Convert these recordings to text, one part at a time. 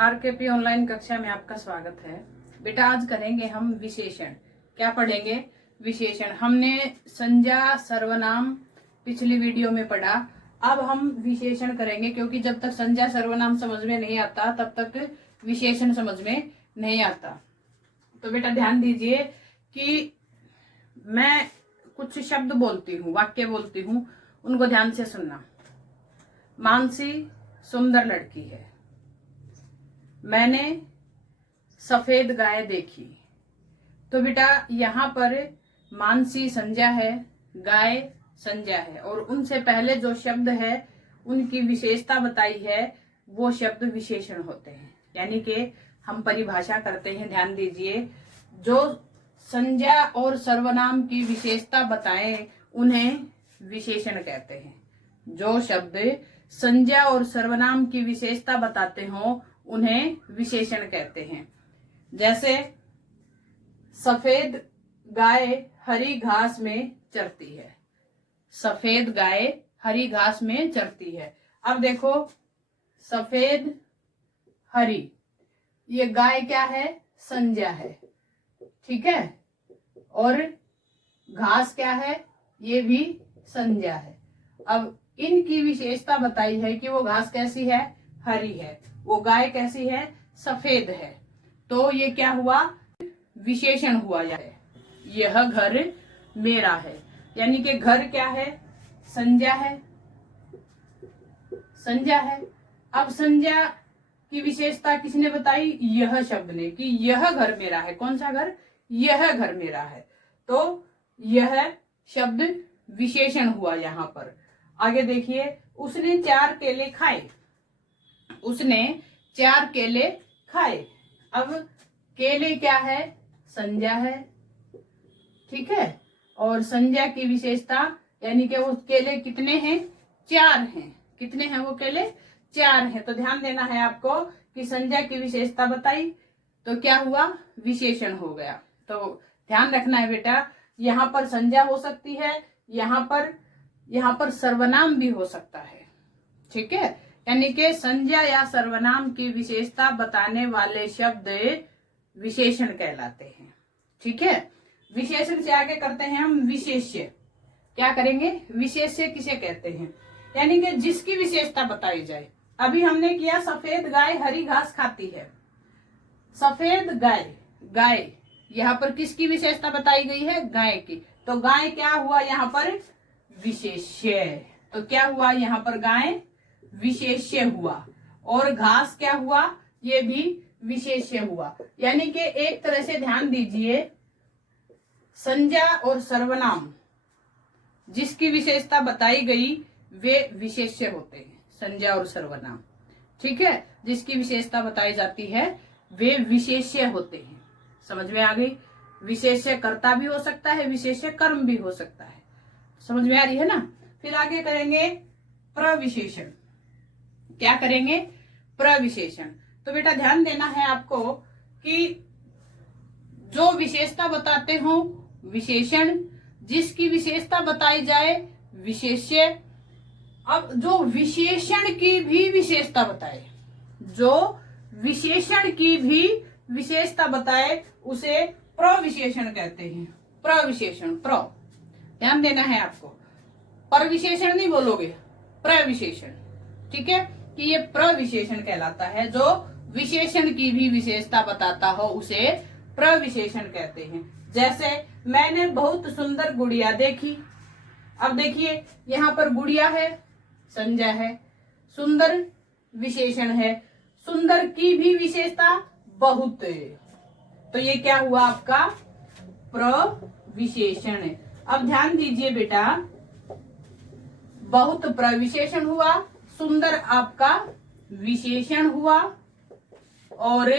आरकेपी online कक्षा में आपका स्वागत है। बेटा आज करेंगे हम विशेषण। क्या पढ़ेंगे? विशेषण। हमने संज्ञा सर्वनाम पिछली वीडियो में पढ़ा। अब हम विशेषण करेंगे, क्योंकि जब तक संज्ञा सर्वनाम समझ में नहीं आता तब तक विशेषण समझ में नहीं आता। तो बेटा ध्यान दीजिए कि मैं कुछ शब्द बोलती हूँ, वाक्य बोलती हूँ, उनको ध्यान से सुनना। मानसी सुंदर लड़की है। मैंने सफेद गाय देखी। तो बेटा यहाँ पर मानसी संज्ञा है, गाय संज्ञा है, और उनसे पहले जो शब्द है उनकी विशेषता बताई है वो शब्द विशेषण होते हैं। यानी कि हम परिभाषा करते हैं, ध्यान दीजिए, जो संज्ञा और सर्वनाम की विशेषता बताएं उन्हें विशेषण कहते हैं। जो शब्द संज्ञा और सर्वनाम की विशेषता बताते हो उन्हें विशेषण कहते हैं। जैसे सफेद गाय हरी घास में चरती है। सफेद गाय हरी घास में चरती है। अब देखो, सफेद हरी, ये गाय क्या है? संज्ञा है, ठीक है। और घास क्या है? ये भी संज्ञा है। अब इनकी विशेषता बताई है कि वो घास कैसी है? हरी है। वो गाय कैसी है? सफेद है। तो ये क्या हुआ? विशेषण हुआ। यह घर मेरा है। यानी कि घर क्या है? संज्ञा है, संज्ञा है। अब संज्ञा की विशेषता किसने बताई? यह शब्द ने, कि यह घर मेरा है। कौन सा घर? यह घर मेरा है। तो यह शब्द विशेषण हुआ यहाँ पर। आगे देखिए, उसने 4 केले खाए। उसने 4 केले खाए। अब केले क्या है? संज्ञा है, ठीक है। और संज्ञा की विशेषता यानी कि वो केले कितने हैं? 4 हैं। कितने हैं वो केले? 4 हैं। तो ध्यान देना है आपको कि संज्ञा की विशेषता बताई तो क्या हुआ? विशेषण हो गया। तो ध्यान रखना है बेटा, यहाँ पर संज्ञा हो सकती है, यहाँ पर सर्वनाम भी हो सकता है, ठीक है। यानी कि संज्ञा या सर्वनाम की विशेषता बताने वाले शब्द विशेषण कहलाते हैं, ठीक है। विशेषण से आगे करते हैं हम विशेष्य। क्या करेंगे? विशेष्य किसे कहते हैं? यानी कि जिसकी विशेषता बताई जाए। अभी हमने किया सफेद गाय हरी घास खाती है। सफेद गाय, गाय यहाँ पर किसकी विशेषता बताई गई है? गाय की। तो गाय क्या हुआ यहाँ पर? विशेष्य। तो क्या हुआ यहाँ पर? गाय विशेष्य हुआ। और घास क्या हुआ? ये भी विशेष्य हुआ। यानी कि एक तरह से ध्यान दीजिए, संज्ञा और सर्वनाम जिसकी विशेषता बताई गई वे विशेष्य होते हैं। संज्ञा और सर्वनाम, ठीक है, जिसकी विशेषता बताई जाती है वे विशेष्य होते हैं। समझ में आ गई? विशेष्य कर्ता भी हो सकता है, विशेष्य कर्म भी हो सकता है। समझ में आ रही है ना? फिर आगे करेंगे प्रविशेषण। क्या करेंगे? प्रविशेषण। तो बेटा ध्यान देना है आपको कि जो विशेषता बताते हो विशेषण, जिसकी विशेषता बताई जाए विशेष्य। अब जो विशेषण की भी विशेषता बताए, जो विशेषण की भी विशेषता बताए उसे प्रविशेषण कहते हैं। प्रविशेषण, प्र, ध्यान देना है आपको। परविशेषण नहीं बोलोगे, प्रविशेषण, ठीक है, कि ये प्रविशेषण कहलाता है। जो विशेषण की भी विशेषता बताता हो उसे प्रविशेषण कहते हैं। जैसे मैंने बहुत सुंदर गुड़िया देखी। अब देखिए यहाँ पर गुड़िया है, संज्ञा है, सुंदर विशेषण है, सुंदर की भी विशेषता बहुत। तो ये क्या हुआ आपका? प्रविशेषण। अब ध्यान दीजिए बेटा, बहुत प्रविशेषण हुआ, सुंदर आपका विशेषण हुआ, और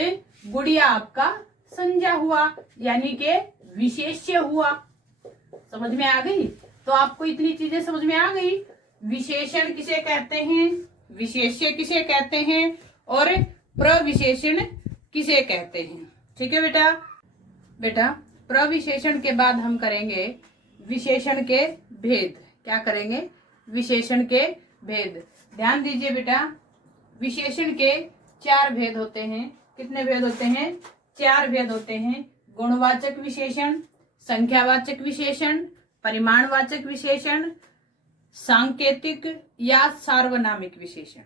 गुड़िया आपका संज्ञा हुआ, यानी कि विशेष्य हुआ। समझ में आ गई? तो आपको इतनी चीजें समझ में आ गई। विशेषण किसे कहते हैं, विशेष्य किसे कहते हैं, और प्रविशेषण किसे कहते हैं, ठीक है बेटा। बेटा प्रविशेषण के बाद हम करेंगे विशेषण के भेद। क्या करेंगे? विशेषण के भेद। ध्यान दीजिए बेटा, विशेषण के 4 भेद होते हैं। कितने भेद होते हैं? 4 भेद होते हैं। गुणवाचक विशेषण, संख्यावाचक विशेषण, परिमाणवाचक विशेषण, सांकेतिक या सार्वनामिक विशेषण।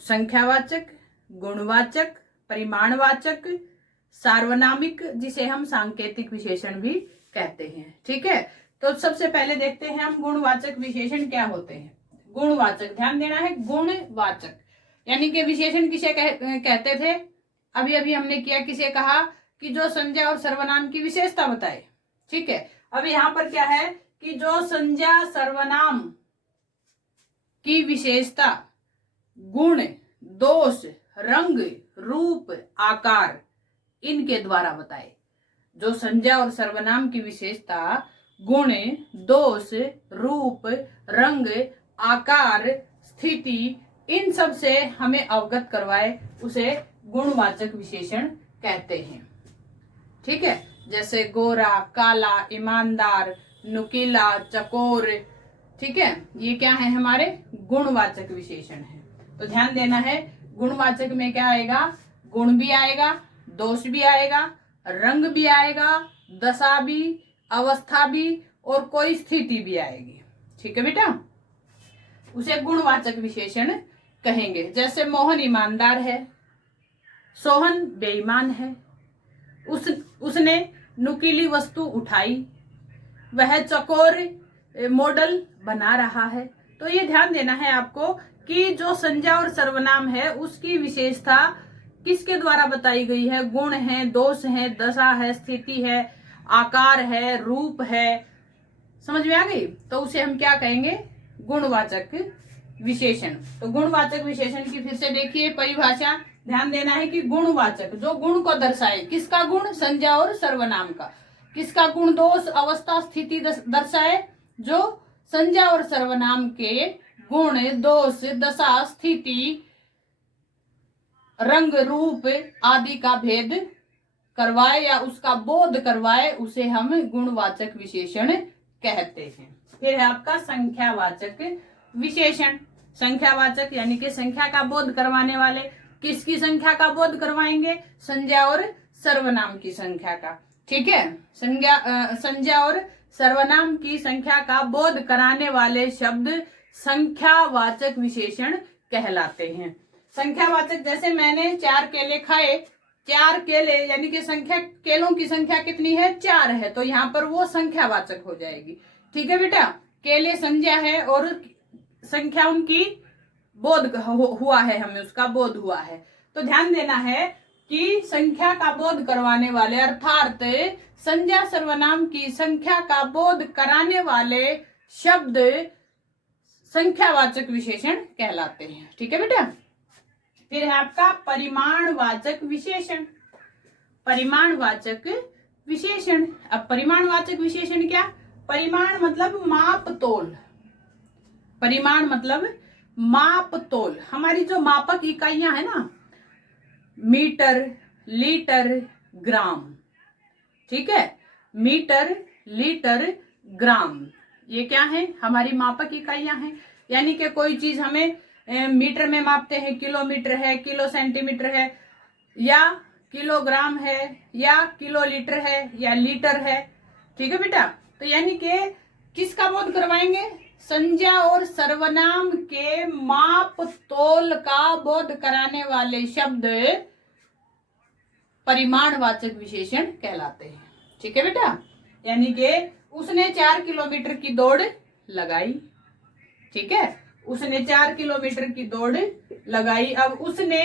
संख्यावाचक, गुणवाचक, परिमाणवाचक, सार्वनामिक, जिसे हम सांकेतिक विशेषण भी कहते हैं। ठीक है, तो सबसे पहले देखते हैं हम गुणवाचक विशेषण क्या होते हैं। गुणवाचक, ध्यान देना है, गुणवाचक यानी कि विशेषण किसे कहते थे? अभी अभी हमने किया, किसे कहा? कि जो संज्ञा और सर्वनाम की विशेषता बताए। ठीक है, अब यहाँ पर क्या है कि जो संज्ञा सर्वनाम की विशेषता गुण, दोष, रंग, रूप, आकार इनके द्वारा बताए। जो संज्ञा और सर्वनाम की विशेषता गुण, दोष, रूप, रंग, आकार, स्थिति इन सब से हमें अवगत करवाए, उसे गुणवाचक विशेषण कहते हैं। ठीक है, जैसे गोरा, काला, ईमानदार, नुकीला, चकोर। ठीक है, ये क्या है? हमारे गुणवाचक विशेषण है। तो ध्यान देना है, गुणवाचक में क्या आएगा? गुण भी आएगा, दोष भी आएगा, रंग भी आएगा, दशा भी, अवस्था भी और कोई स्थिति भी आएगी। ठीक है बेटा, उसे गुणवाचक विशेषण कहेंगे। जैसे मोहन ईमानदार है, सोहन बेईमान है, उसने नुकीली वस्तु उठाई, वह चकोर मॉडल बना रहा है। तो ये ध्यान देना है आपको कि जो संज्ञा और सर्वनाम है उसकी विशेषता किसके द्वारा बताई गई है? गुण है, दोष है, दशा है, स्थिति है, आकार है, रूप है। समझ में आ गई? तो उसे हम क्या कहेंगे? गुणवाचक विशेषण। तो गुणवाचक विशेषण की फिर से देखिए परिभाषा। ध्यान देना है कि गुणवाचक जो गुण को दर्शाए। किसका गुण? संज्ञा और सर्वनाम का। किसका गुण? दोष, अवस्था, स्थिति दर्शाए। जो संज्ञा और सर्वनाम के गुण, दोष, दशा, स्थिति, रंग, रूप आदि का भेद करवाए या उसका बोध करवाए, उसे हम गुणवाचक विशेषण कहते हैं। फिर है आपका संख्यावाचक विशेषण। संख्यावाचक यानी कि संख्या का बोध करवाने वाले। किसकी संख्या का बोध करवाएंगे? संज्ञा और सर्वनाम की संख्या का। ठीक है, संज्ञा और सर्वनाम की संख्या का बोध कराने वाले शब्द संख्यावाचक विशेषण कहलाते हैं। संख्यावाचक, जैसे मैंने 4 केले खाए, 4 केले यानी कि संख्या, केलों की संख्या कितनी है? 4 है, तो यहाँ पर वो संख्यावाचक हो जाएगी। ठीक है बेटा, केले संज्ञा है और संख्या उनकी बोध हुआ है, हमें उसका बोध हुआ है। तो ध्यान देना है कि संख्या का बोध करवाने वाले अर्थात संज्ञा सर्वनाम की संख्या का बोध कराने वाले शब्द संख्यावाचक विशेषण कहलाते हैं। ठीक है बेटा, फिर है आपका परिमाणवाचक विशेषण। परिमाणवाचक विशेषण, अब परिमाणवाचक विशेषण क्या? परिमाण मतलब माप तोल। परिमाण मतलब माप तोल। हमारी जो मापक इकाइयां है ना, मीटर, लीटर, ग्राम। ठीक है, मीटर, लीटर, ग्राम, ये क्या है? हमारी मापक इकाइयां हैं। यानी कि कोई चीज हमें मीटर में मापते हैं, किलोमीटर है, किलो सेंटीमीटर है, या किलोग्राम है, या किलो लीटर है, या लीटर है। ठीक है बेटा, तो यानी कि किसका बोध करवाएंगे? संज्ञा और सर्वनाम के माप तोल का बोध कराने वाले शब्द परिमाणवाचक विशेषण कहलाते हैं। ठीक है बेटा, यानी कि उसने 4 किलोमीटर की दौड़ लगाई। ठीक है, उसने 4 किलोमीटर की दौड़ लगाई। अब उसने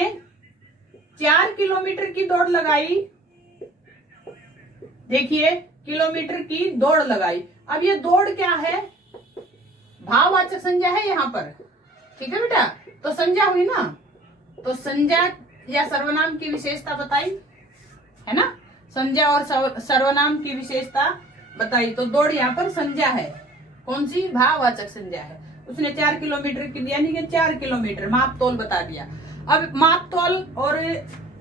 4 किलोमीटर की दौड़ लगाई, देखिए किलोमीटर की दौड़ लगाई। अब ये दौड़ क्या है? भाववाचक संज्ञा है यहाँ पर। ठीक है बेटा, तो संज्ञा हुई ना, तो संज्ञा या सर्वनाम की विशेषता बताई है ना, संज्ञा और सर्वनाम की विशेषता बताई, तो दौड़ यहाँ पर संज्ञा है। कौन सी? भाववाचक संज्ञा है। उसने 4 किलोमीटर की, यानी कि 4 किलोमीटर माप तोल बता दिया। अब माप तोल और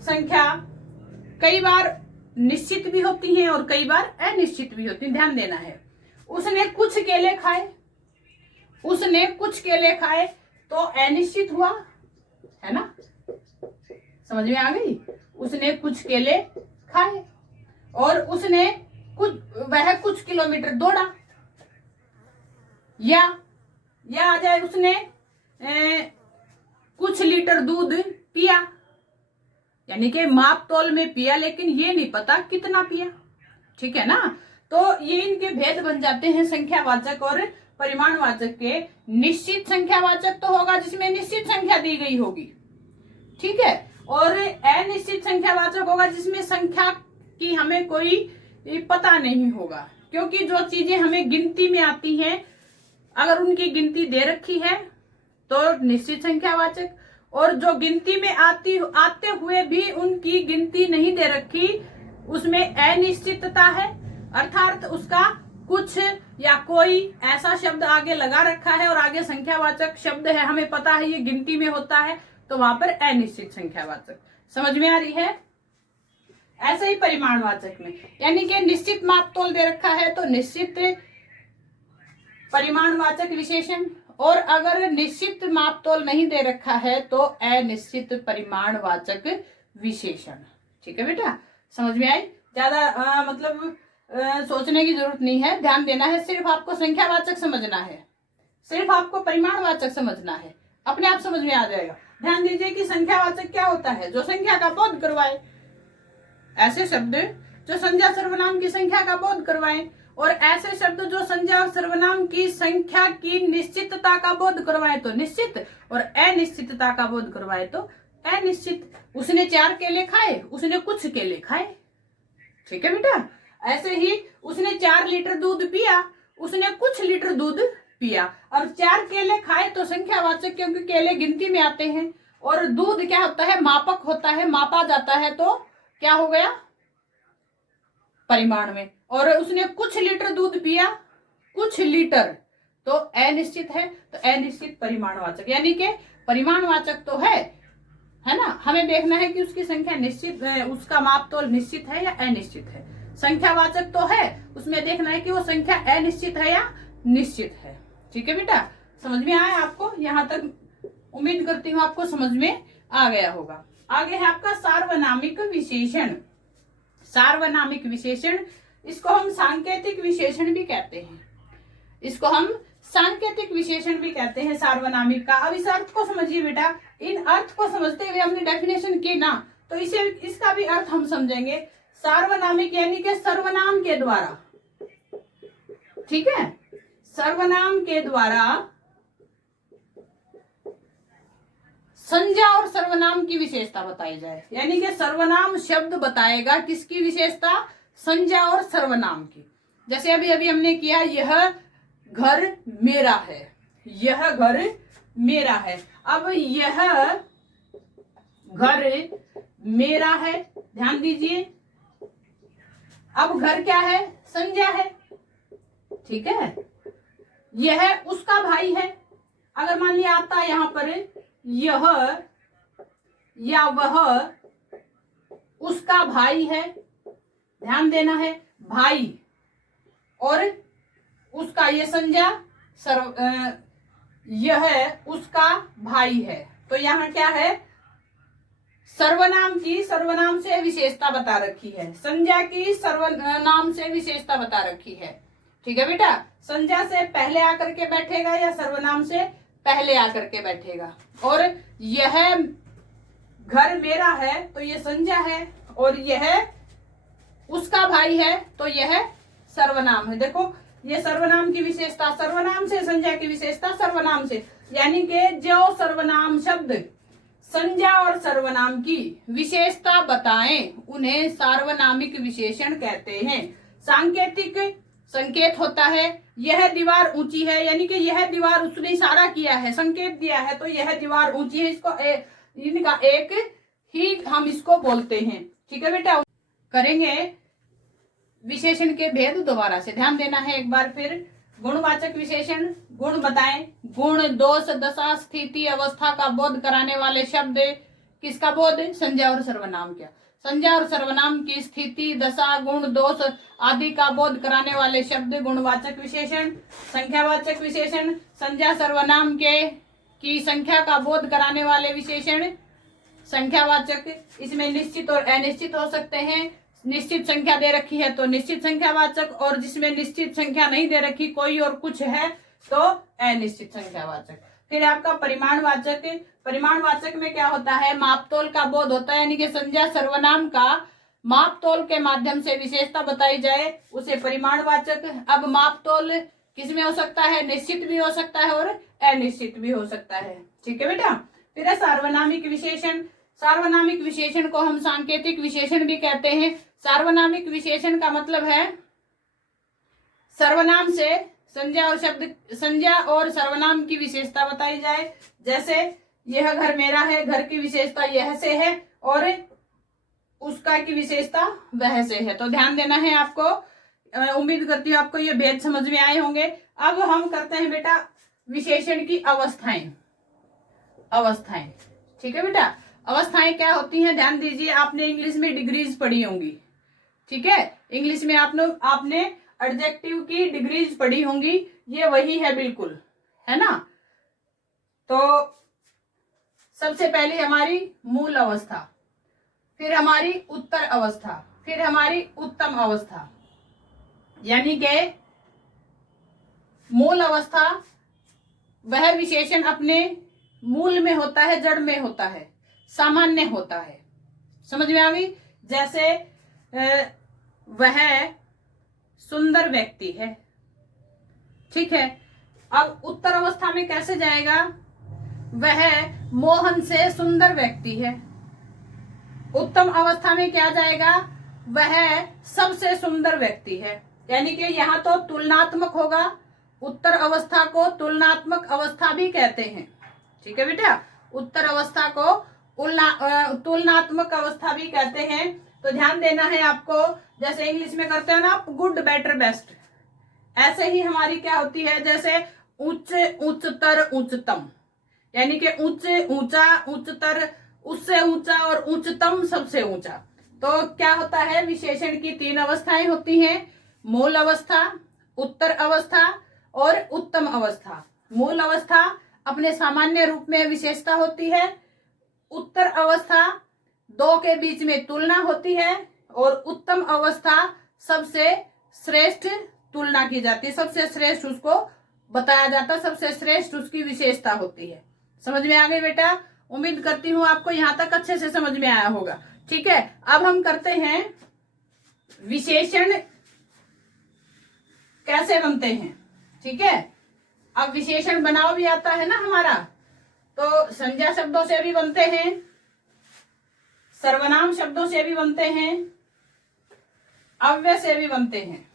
संख्या कई बार निश्चित भी होती हैं और कई बार अनिश्चित भी होती हैं, ध्यान देना है। उसने कुछ केले खाए, उसने कुछ केले खाए तो अनिश्चित हुआ है ना, समझ में आ गई। उसने कुछ केले खाए और उसने वह कुछ किलोमीटर दौड़ा। या आ जाए उसने कुछ लीटर दूध पिया, यानी कि माप तोल में पिया, लेकिन ये नहीं पता कितना पिया। ठीक है ना। तो ये इनके भेद बन जाते हैं संख्यावाचक और परिमाणवाचक के। निश्चित संख्यावाचक तो होगा जिसमें निश्चित संख्या दी गई होगी, ठीक है, और अनिश्चित संख्यावाचक होगा जिसमें संख्या की हमें कोई पता नहीं होगा, क्योंकि जो चीजें हमें गिनती में आती हैं अगर उनकी गिनती दे रखी है तो निश्चित संख्यावाचक, और जो गिनती में आते हुए भी उनकी गिनती नहीं दे रखी उसमें अनिश्चितता है, अर्थात उसका कुछ या कोई ऐसा शब्द आगे लगा रखा है और आगे संख्यावाचक शब्द है, हमें पता है ये गिनती में होता है, तो वहां पर अनिश्चित संख्यावाचक। समझ में आ रही है। ऐसे ही परिमाणवाचक में, यानी कि निश्चित माप तोल दे रखा है तो निश्चित परिमाणवाचक विशेषण, और अगर निश्चित माप तोल नहीं दे रखा है तो अनिश्चित परिमाणवाचक विशेषण। ठीक है बेटा, समझ में आई। ज्यादा मतलब सोचने की जरूरत नहीं है, ध्यान देना है, सिर्फ आपको संख्यावाचक समझना है, सिर्फ आपको परिमाणवाचक समझना है, अपने आप समझ में आ जाएगा। ध्यान दीजिए कि संख्यावाचक क्या होता है, जो संख्या का बोध करवाए, ऐसे शब्द जो संज्ञा सर्वनाम की संख्या का बोध करवाएं, और ऐसे शब्द जो संज्ञा और सर्वनाम की संख्या की निश्चितता का बोध करवाए तो निश्चित, और अनिश्चितता का बोध करवाए तो अनिश्चित। उसने 4 केले खाए, उसने कुछ केले खाए। ठीक है बेटा। ऐसे ही उसने 4 लीटर दूध पिया, उसने कुछ लीटर दूध पिया। और 4 केले खाए तो संख्यावाचक, क्योंकि केले गिनती में आते हैं, और दूध क्या होता है, मापक होता है, मापा जाता है, तो क्या हो गया, परिमाण में। और उसने कुछ लीटर दूध पिया, कुछ लीटर, तो अनिश्चित है, तो अनिश्चित परिमाणवाचक। यानी कि परिमाणवाचक तो है ना, हमें देखना है कि उसकी संख्या निश्चित है, उसका माप तोल निश्चित है या अनिश्चित है। संख्यावाचक तो है, उसमें देखना है कि वो संख्या अनिश्चित है या निश्चित है। ठीक है बेटा, समझ में आया आपको। यहां तक उम्मीद करती हूँ आपको समझ में आ गया होगा। आगे है आपका सार्वनामिक विशेषण। सार्वनामिक विशेषण, इसको हम सांकेतिक विशेषण भी कहते हैं, इसको हम सांकेतिक विशेषण भी कहते हैं सार्वनामिक का। अब इस अर्थ को समझिए बेटा, इन अर्थ को समझते हुए हमने डेफिनेशन की ना, तो इसे इसका भी अर्थ हम समझेंगे। सार्वनामिक यानी कि सर्वनाम के द्वारा, ठीक है, सर्वनाम के द्वारा संज्ञा और सर्वनाम की विशेषता बताई जाए, यानी कि सर्वनाम शब्द बताएगा किसकी विशेषता, संज्ञा और सर्वनाम की। जैसे अभी अभी हमने किया, यह घर मेरा है, यह घर मेरा है। अब यह घर मेरा है, ध्यान दीजिए। अब घर क्या है, संज्ञा है, ठीक है। यह उसका भाई है, अगर मान लिया आता है यहां पर यह या वह उसका भाई है, ध्यान देना है, भाई, और उसका ये संज्ञा यह उसका भाई है, तो यहाँ क्या है, सर्वनाम की सर्वनाम से विशेषता बता रखी है, संज्ञा की सर्वनाम से विशेषता बता रखी है। ठीक है बेटा, संज्ञा से पहले आकर के बैठेगा या सर्वनाम से पहले आकर के बैठेगा। और यह घर मेरा है तो यह संज्ञा है, और यह उसका भाई है तो यह सर्वनाम है। देखो ये सर्वनाम की विशेषता सर्वनाम से, संज्ञा की विशेषता सर्वनाम से, यानी कि जो सर्वनाम शब्द संज्ञा और सर्वनाम की विशेषता बताएं उन्हें सार्वनामिक विशेषण कहते हैं। सांकेतिक संकेत होता है, यह दीवार ऊंची है, यानी कि यह दीवार, उसने इशारा किया है, संकेत दिया है, तो यह दीवार ऊंची है, इसको इनका एक ही हम इसको बोलते हैं। ठीक है बेटा, करेंगे विशेषण के भेद दोबारा से, ध्यान देना है एक बार फिर। गुणवाचक विशेषण, गुण बताएं, गुण, दोष, दशा, स्थिति, अवस्था का बोध कराने वाले शब्द, किसका बोध, संज्ञा और सर्वनाम क्या, संज्ञा और सर्वनाम की स्थिति, दशा, गुण, दोष आदि का बोध कराने वाले शब्द गुणवाचक विशेषण। संख्यावाचक विशेषण, संज्ञा सर्वनाम के की संख्या का बोध कराने वाले विशेषण। संख्यावाचक, इसमें निश्चित और अनिश्चित हो सकते हैं। निश्चित संख्या दे रखी है तो निश्चित संख्यावाचक, और जिसमें निश्चित संख्या नहीं दे रखी कोई और कुछ है तो अनिश्चित संख्यावाचक। फिर आपका परिमाणवाचक, परिमाणवाचक में क्या होता है, मापतोल का बोध होता है, यानी कि संज्ञा सर्वनाम का मापतोल के माध्यम से विशेषता बताई जाए उसे परिमाणवाचक। अब मापतोल किसमें हो सकता है, निश्चित भी हो सकता है और अनिश्चित भी हो सकता है। ठीक है बेटा। फिर है सार्वनामिक विशेषण। सार्वनामिक विशेषण को हम सांकेतिक विशेषण भी कहते हैं। सार्वनामिक विशेषण का मतलब है सर्वनाम से संज्ञा और शब्द, संज्ञा और सर्वनाम की विशेषता बताई जाए। जैसे यह घर मेरा है, घर की विशेषता यह से है और उसका की विशेषता वह से है। तो ध्यान देना है आपको। उम्मीद करती हूँ आपको ये भेद समझ में आए होंगे। अब हम करते हैं बेटा विशेषण की अवस्थाएं। अवस्थाएं, ठीक है बेटा। अवस्थाएं क्या होती हैं, ध्यान दीजिए। आपने इंग्लिश में डिग्रीज पढ़ी होंगी, ठीक है। इंग्लिश में आपने एडजेक्टिव की डिग्रीज पढ़ी होंगी, ये वही है बिल्कुल, है ना। तो सबसे पहले हमारी मूल अवस्था, फिर हमारी उत्तर अवस्था, फिर हमारी उत्तम अवस्था। यानी कि मूल अवस्था वह विशेषण अपने मूल में होता है, जड़ में होता है, सामान्य होता है। समझ में आ गई। जैसे वह सुंदर व्यक्ति है, ठीक है। अब उत्तर अवस्था में कैसे जाएगा, वह मोहन से सुंदर व्यक्ति है। उत्तम अवस्था में क्या जाएगा, वह सबसे सुंदर व्यक्ति है। यानी कि यहाँ तो तुलनात्मक होगा। उत्तर अवस्था को तुलनात्मक अवस्था भी कहते हैं, ठीक है बेटा। उत्तर अवस्था को तुलनात्मक अवस्था भी कहते हैं। तो ध्यान देना है आपको। जैसे इंग्लिश में करते हैं ना आप गुड बेटर बेस्ट, ऐसे ही हमारी क्या होती है, जैसे उच्च उच्चतर उच्चतम, यानी कि उच्च ऊंचा, उच्चतर उससे ऊंचा और उच्चतम सबसे ऊंचा। तो क्या होता है, विशेषण की 3 अवस्थाएं होती हैं, मूल अवस्था, उत्तर अवस्था और उत्तम अवस्था। मूल अवस्था अपने सामान्य रूप में विशेषता होती है। उत्तर अवस्था 2 के बीच में तुलना होती है और उत्तम अवस्था सबसे श्रेष्ठ तुलना की जाती है, सबसे श्रेष्ठ उसको बताया जाता है, सबसे श्रेष्ठ उसकी विशेषता होती है। समझ में आ गई बेटा। उम्मीद करती हूँ आपको यहाँ तक अच्छे से समझ में आया होगा, ठीक है। अब हम करते हैं विशेषण कैसे बनते हैं, ठीक है। अब विशेषण बनाओ भी आता है ना हमारा, तो संज्ञा शब्दों से भी बनते हैं, सर्वनाम शब्दों से भी बनते हैं, अव्यय से भी बनते हैं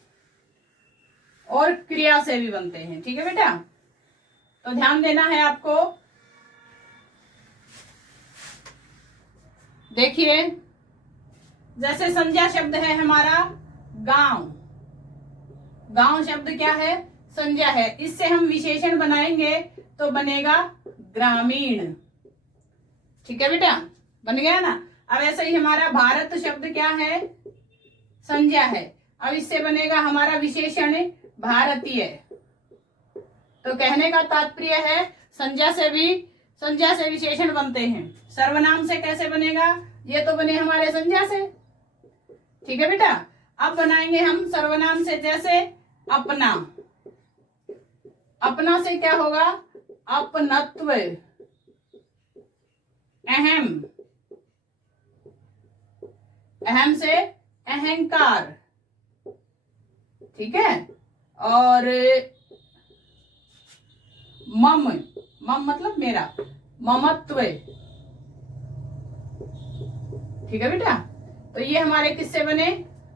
और क्रिया से भी बनते हैं, ठीक है बेटा। तो ध्यान देना है आपको। देखिए जैसे संज्ञा शब्द है हमारा गांव। गांव शब्द क्या है, संज्ञा है। इससे हम विशेषण बनाएंगे तो बनेगा ग्रामीण, ठीक है बेटा, बन गया ना। अब ऐसे ही हमारा भारत शब्द क्या है, संज्ञा है। अब इससे बनेगा हमारा विशेषण भारतीय। तो कहने का तात्पर्य है संज्ञा से विशेषण बनते हैं। सर्वनाम से कैसे बनेगा, ये तो बने हमारे संज्ञा से, ठीक है बेटा। अब बनाएंगे हम सर्वनाम से, जैसे अपना। अपना से क्या होगा, अपनत्व, अहम, अहम से अहंकार, ठीक है। और मम, मम मतलब मेरा, ममत्व, ठीक है बेटा। तो ये हमारे किससे बने,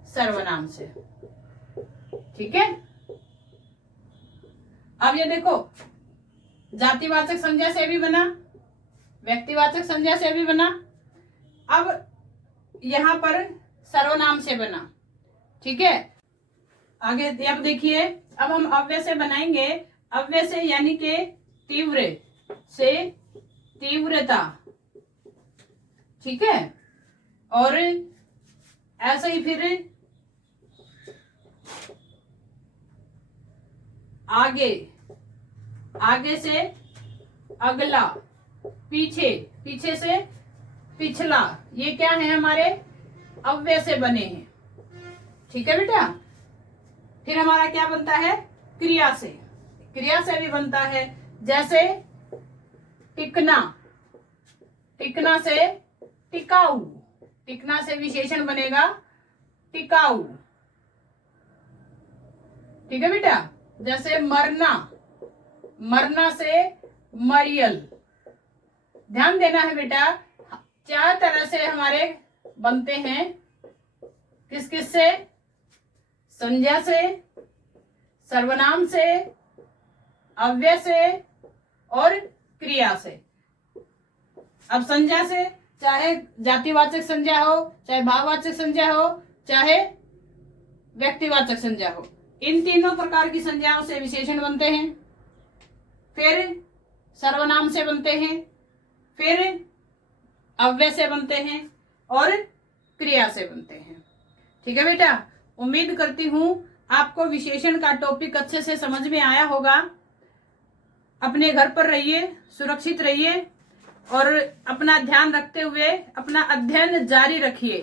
सर्वनाम से, ठीक है। अब ये देखो जातिवाचक संज्ञा से भी बना, व्यक्तिवाचक संज्ञा से भी बना। अब यहां पर सर्वनाम से बना, ठीक है। आगे अब देखिए, अब हम अव्यय से बनाएंगे। अव्यय से यानी कि तीव्र से तीव्रता, ठीक है। और ऐसे ही फिर आगे, आगे से अगला, पीछे, पीछे से पिछला, ये क्या है हमारे अव्यय से बने हैं। ठीक है बेटा। फिर हमारा क्या बनता है, क्रिया से, क्रिया से भी बनता है। जैसे टिकना, टिकना से टिकाऊ, टिकना से विशेषण बनेगा टिकाऊ। ठीक है बेटा। जैसे मरना, मरना से मरियल। ध्यान देना है बेटा, चार तरह से हमारे बनते हैं। किस किस से, संज्ञा से, सर्वनाम से, अव्यय से और क्रिया से। अब संज्ञा से चाहे जातिवाचक संज्ञा हो, चाहे भाववाचक संज्ञा हो, चाहे व्यक्तिवाचक संज्ञा हो, इन तीनों प्रकार की संज्ञाओं से विशेषण बनते हैं। फिर सर्वनाम से बनते हैं, फिर अव्यय से बनते हैं और क्रिया से बनते हैं। ठीक है बेटा। उम्मीद करती हूं आपको विशेषण का टॉपिक अच्छे से समझ में आया होगा। अपने घर पर रहिए, सुरक्षित रहिए और अपना ध्यान रखते हुए अपना अध्ययन जारी रखिए।